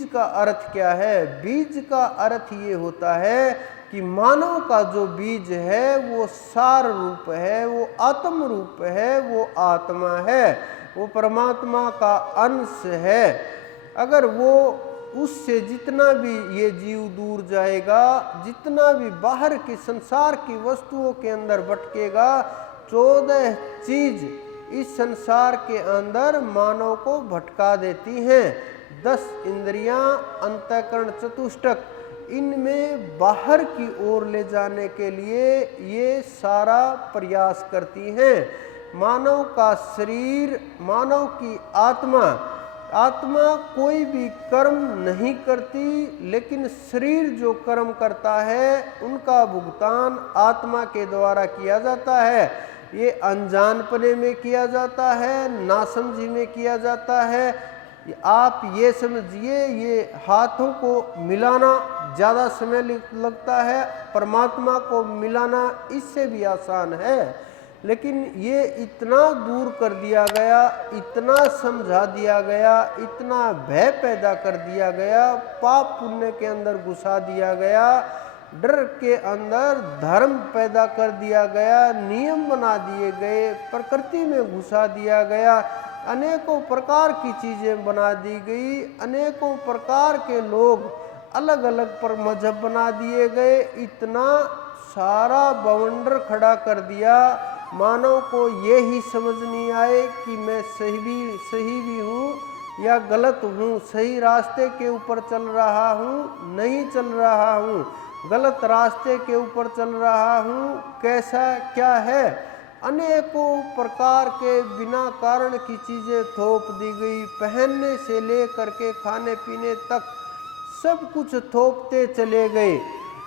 बीज का अर्थ क्या है? बीज का अर्थ ये होता है कि मानव का जो बीज है वो सार रूप है, वो आत्म रूप है, वो आत्मा है, वो परमात्मा का अंश है। अगर वो उससे जितना भी ये जीव दूर जाएगा, जितना भी बाहर के संसार की वस्तुओं के अंदर भटकेगा, 14 चीज इस संसार के अंदर मानव को भटका देती हैं। 10 इंद्रियां, अंतःकरण, चतुष्टक, इनमें बाहर की ओर ले जाने के लिए ये सारा प्रयास करती हैं। मानव का शरीर, मानव की आत्मा, आत्मा कोई भी कर्म नहीं करती, लेकिन शरीर जो कर्म करता है उनका भुगतान आत्मा के द्वारा किया जाता है। ये अनजानपने में किया जाता है, नासमझी में किया जाता है। आप ये समझिए, ये हाथों को मिलाना ज़्यादा समय लगता है, परमात्मा को मिलाना इससे भी आसान है। लेकिन ये इतना दूर कर दिया गया, इतना समझा दिया गया, इतना भय पैदा कर दिया गया, पाप पुण्य के अंदर घुसा दिया गया, डर के अंदर धर्म पैदा कर दिया गया, नियम बना दिए गए, प्रकृति में घुसा दिया गया, अनेकों प्रकार की चीज़ें बना दी गई, अनेकों प्रकार के लोग अलग अलग पर मजहब बना दिए गए। इतना सारा बवंडर खड़ा कर दिया, मानव को ये ही समझ नहीं आए कि मैं सही भी हूँ या गलत हूँ, सही रास्ते के ऊपर चल रहा हूँ, नहीं चल रहा हूँ, गलत रास्ते के ऊपर चल रहा हूँ, कैसा क्या है। अनेकों प्रकार के बिना कारण की चीज़ें थोप दी गई, पहनने से ले करके खाने पीने तक सब कुछ थोपते चले गए,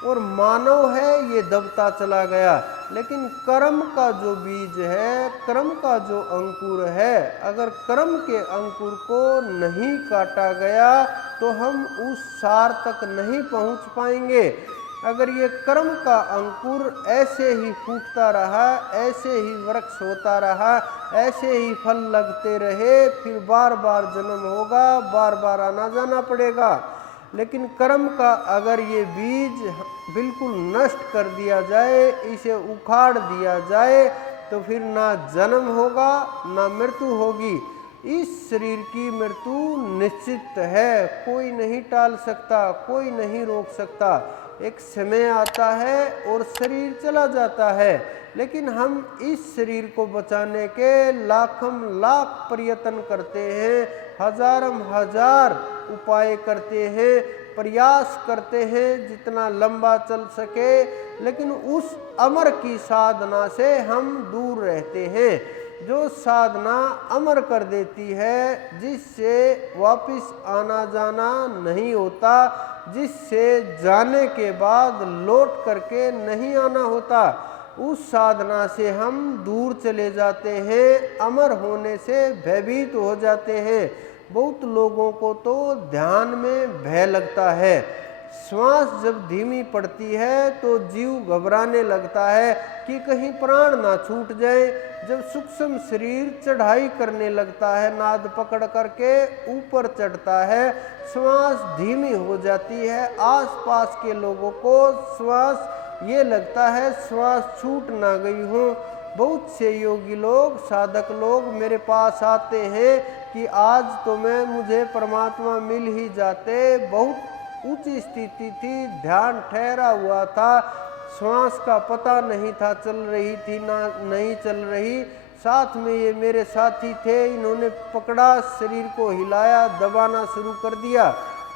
और मानव है ये दबता चला गया। लेकिन कर्म का जो बीज है, कर्म का जो अंकुर है, अगर कर्म के अंकुर को नहीं काटा गया तो हम उस सार तक नहीं पहुंच पाएंगे। अगर ये कर्म का अंकुर ऐसे ही फूटता रहा, ऐसे ही वृक्ष होता रहा, ऐसे ही फल लगते रहे, फिर बार बार जन्म होगा, बार बार आना जाना पड़ेगा। लेकिन कर्म का अगर ये बीज बिल्कुल नष्ट कर दिया जाए, इसे उखाड़ दिया जाए, तो फिर ना जन्म होगा ना मृत्यु होगी। इस शरीर की मृत्यु निश्चित है, कोई नहीं टाल सकता, कोई नहीं रोक सकता। एक समय आता है और शरीर चला जाता है, लेकिन हम इस शरीर को बचाने के लाखम लाख प्रयत्न करते हैं, हजारम हजार उपाय करते हैं, प्रयास करते हैं जितना लंबा चल सके, लेकिन उस अमर की साधना से हम दूर रहते हैं। जो साधना अमर कर देती है, जिससे वापस आना जाना नहीं होता, जिससे जाने के बाद लौट करके नहीं आना होता, उस साधना से हम दूर चले जाते हैं, अमर होने से भयभीत हो जाते हैं। बहुत लोगों को तो ध्यान में भय लगता है, श्वास जब धीमी पड़ती है तो जीव घबराने लगता है कि कहीं प्राण ना छूट जाए। जब सूक्ष्म शरीर चढ़ाई करने लगता है, नाद पकड़ करके ऊपर चढ़ता है, श्वास धीमी हो जाती है, आसपास के लोगों को श्वास ये लगता है श्वास छूट ना गई हो। बहुत से योगी लोग, साधक लोग मेरे पास आते हैं कि आज तो मुझे परमात्मा मिल ही जाते, बहुत ऊंची स्थिति थी, ध्यान ठहरा हुआ था, श्वास का पता नहीं था चल रही थी ना नहीं चल रही, साथ में ये मेरे साथी थे, इन्होंने पकड़ा, शरीर को हिलाया, दबाना शुरू कर दिया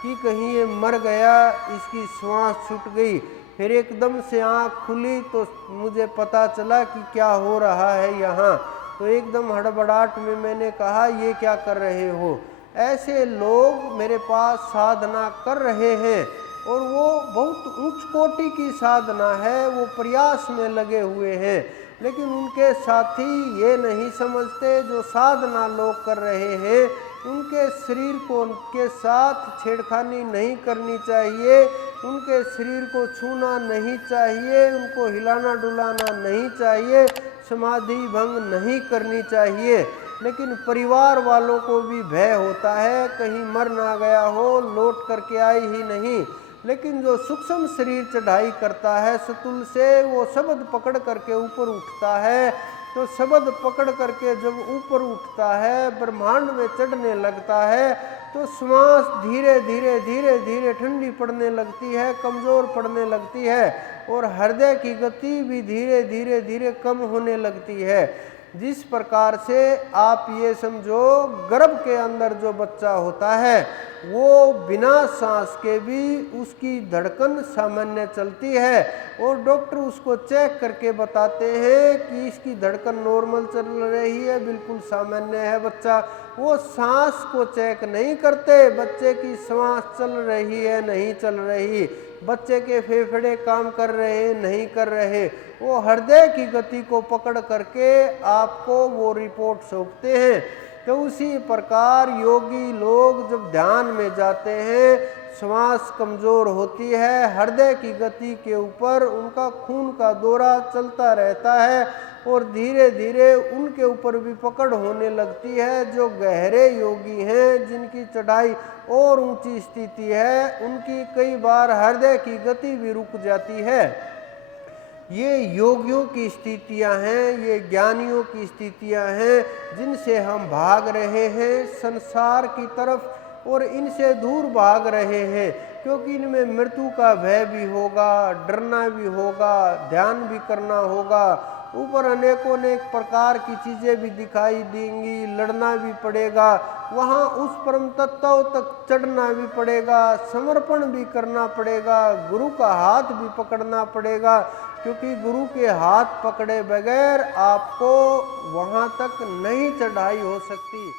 कि कहीं ये मर गया, इसकी श्वास छूट गई। फिर एकदम से आँख खुली तो मुझे पता चला कि क्या हो रहा है यहाँ। तो एकदम हड़बड़ाहट में मैंने कहा, ये क्या कर रहे हो? ऐसे लोग मेरे पास साधना कर रहे हैं, और वो बहुत उच्च कोटि की साधना है, वो प्रयास में लगे हुए हैं, लेकिन उनके साथी ये नहीं समझते, जो साधना लोग कर रहे हैं उनके शरीर को उनके साथ छेड़खानी नहीं करनी चाहिए, उनके शरीर को छूना नहीं चाहिए, उनको हिलाना डुलाना नहीं चाहिए, समाधि भंग नहीं करनी चाहिए। लेकिन परिवार वालों को भी भय होता है कहीं मर ना गया हो, लौट करके आई ही नहीं। लेकिन जो सूक्ष्म शरीर चढ़ाई करता है सतुल से, वो शब्द पकड़ करके ऊपर उठता है। तो शब्द पकड़ करके जब ऊपर उठता है, ब्रह्मांड में चढ़ने लगता है, तो श्वास धीरे धीरे धीरे धीरे ठंडी पड़ने लगती है, कमजोर पड़ने लगती है, और हृदय की गति भी धीरे धीरे धीरे कम होने लगती है। जिस प्रकार से आप ये समझो, गर्भ के अंदर जो बच्चा होता है वो बिना सांस के भी उसकी धड़कन सामान्य चलती है, और डॉक्टर उसको चेक करके बताते हैं कि इसकी धड़कन नॉर्मल चल रही है, बिल्कुल सामान्य है बच्चा। वो सांस को चेक नहीं करते, बच्चे की सांस चल रही है नहीं चल रही, बच्चे के फेफड़े काम कर रहे नहीं कर रहे, वो हृदय की गति को पकड़ करके आपको वो रिपोर्ट सौंपते हैं। तो उसी प्रकार योगी लोग जब ध्यान में जाते हैं, श्वास कमजोर होती है, हृदय की गति के ऊपर उनका खून का दौरा चलता रहता है, और धीरे धीरे उनके ऊपर भी पकड़ होने लगती है। जो गहरे योगी हैं, जिनकी चढ़ाई और ऊंची स्थिति है, उनकी कई बार हृदय की गति भी रुक जाती है। ये योगियों की स्थितियां हैं, ये ज्ञानियों की स्थितियां हैं, जिनसे हम भाग रहे हैं संसार की तरफ, और इनसे दूर भाग रहे हैं, क्योंकि इनमें मृत्यु का भय भी होगा, डरना भी होगा, ध्यान भी करना होगा, ऊपर अनेकों अनेक प्रकार की चीज़ें भी दिखाई देंगी, लड़ना भी पड़ेगा, वहाँ उस परम तत्व तक चढ़ना भी पड़ेगा, समर्पण भी करना पड़ेगा, गुरु का हाथ भी पकड़ना पड़ेगा, क्योंकि गुरु के हाथ पकड़े बगैर आपको वहाँ तक नहीं चढ़ाई हो सकती।